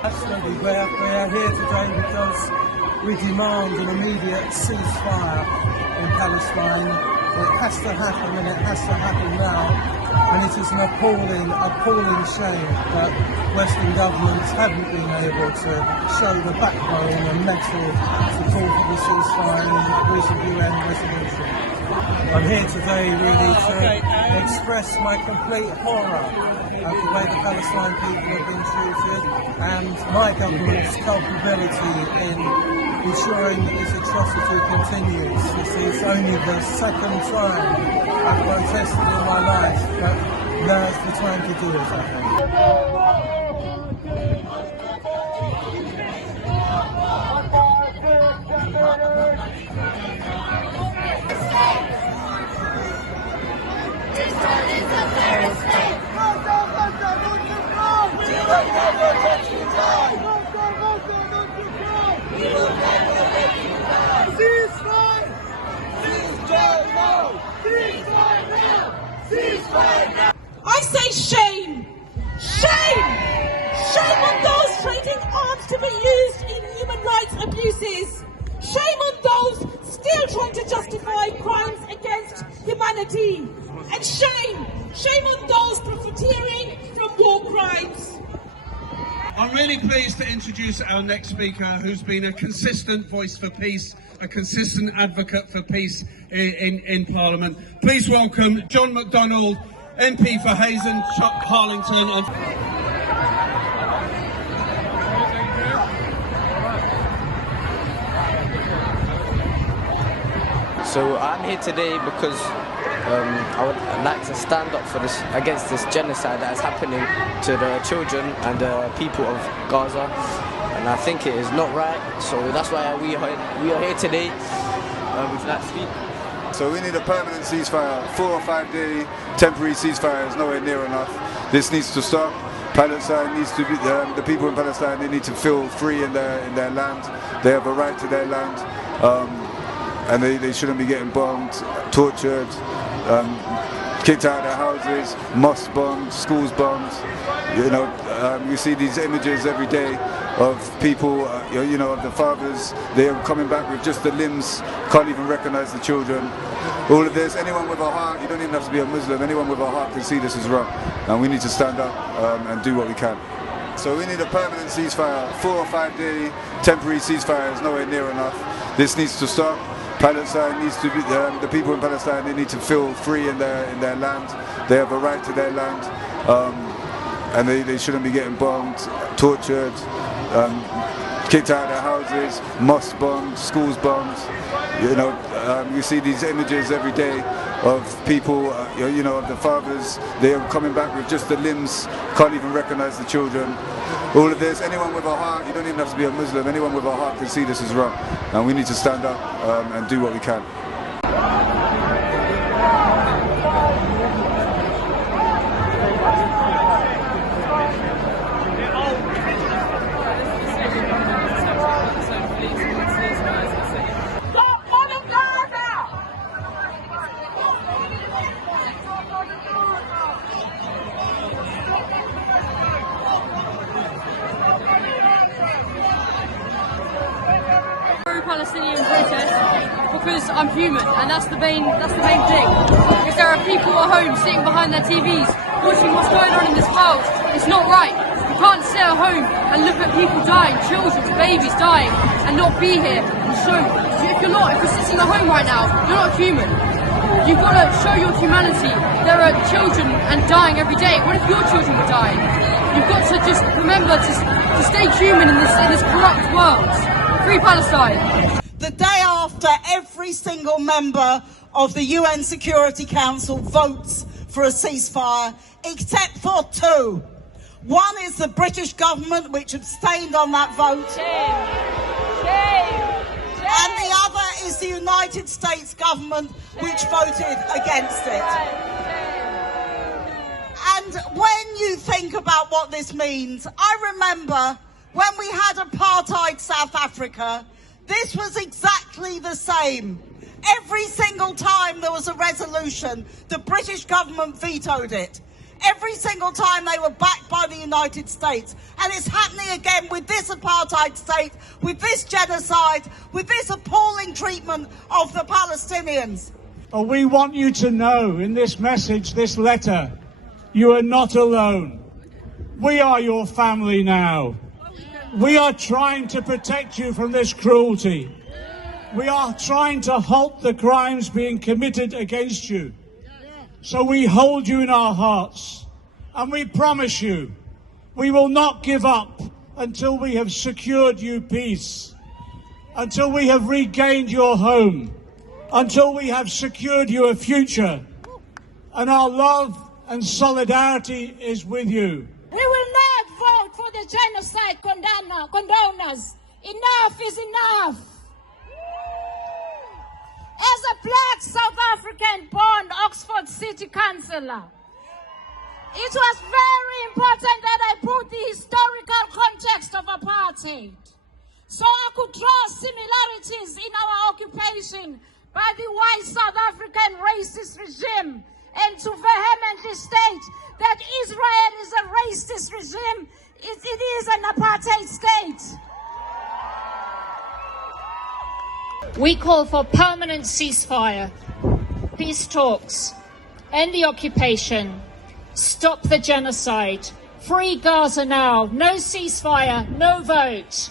Absolutely, we are here today because we demand an immediate ceasefire in Palestine. It has to happen, and it has to happen now. And it is an appalling shame that Western governments haven't been able to show the backbone and mental support for the ceasefire in the recent UN resolution. I'm here today really to express my complete horror at the way the Palestinian people have been treated and my government's culpability in ensuring that this atrocity continues. This is only the second time I've protested in my life, but now's the time to do it, I think. I say shame! Shame! Shame on those trading arms to be used in human rights abuses! Shame on those still trying to justify crimes against humanity! And shame! Shame on those profiteering from war crimes! I'm really pleased to introduce our next speaker, who's been a consistent voice for peace, a consistent advocate for peace in Parliament. Please welcome John MacDonald, MP for Hazen, Harlington. So I'm here today because I would like to stand up for this, against this genocide that is happening to the children and the people of Gaza, and I think it is not right. So that's why we are here today with that speak. So we need a permanent ceasefire. 4 or 5 day temporary ceasefire is nowhere near enough. This needs to stop. Palestine needs to be, the people in Palestine, they need to feel free in their land. They have a right to their land, and they shouldn't be getting bombed, tortured, kicked out of their houses, mosques bombed, schools bombed. You know, you see these images every day of people, you know, of the fathers. They are coming back with just the limbs, can't even recognize the children. All of this, anyone with a heart, you don't even have to be a Muslim, anyone with a heart can see this is wrong. And we need to stand up and do what we can. So we need a permanent ceasefire. 4 or 5 day temporary ceasefire is nowhere near enough. This needs to stop. Palestine needs to be, the people in Palestine, they need to feel free in their land. They have a right to their land, and they shouldn't be getting bombed, tortured, kicked out of their houses, mosques bombed, schools bombed. You know, you see these images every day of people, you know, of the fathers. They are coming back with just the limbs, can't even recognize the children. All of this, anyone with a heart, you don't even have to be a Muslim, anyone with a heart can see this is wrong. And we need to stand up and do what we can. Palestinian protest because I'm human, and that's the main thing. Because there are people at home sitting behind their TVs watching what's going on in this world. It's not right. You can't sit at home and look at people dying, children, babies dying, and not be here and show. If you're sitting at home right now, you're not human. You've got to show your humanity. There are children and dying every day. What if your children were dying? You've got to just remember to stay human in this corrupt world. Free Palestine. The day after every single member of the UN Security Council votes for a ceasefire, except for two. One is the British government, which abstained on that vote. And the other is the United States government, which voted against it. And when you think about what this means, I remember when we had apartheid South Africa, this was exactly the same. Every single time there was a resolution, the British government vetoed it. Every single time they were backed by the United States. And it's happening again with this apartheid state, with this genocide, with this appalling treatment of the Palestinians. We want you to know in this message, this letter, you are not alone. We are your family now. We are trying to protect you from this cruelty. We are trying to halt the crimes being committed against you. So we hold you in our hearts, and we promise you we will not give up until we have secured you peace, until we have regained your home, until we have secured you a future. And our love and solidarity is with you. We will not vote for the genocide condoners. Enough is enough. As a black South African-born Oxford City Councillor, it was very important that I put the historical context of apartheid, so I could draw similarities in our occupation by the white South African racist regime, and to vehemently state that Israel is a racist regime. It is an apartheid state. We call for permanent ceasefire, peace talks, end the occupation, stop the genocide, free Gaza now, no ceasefire, no vote.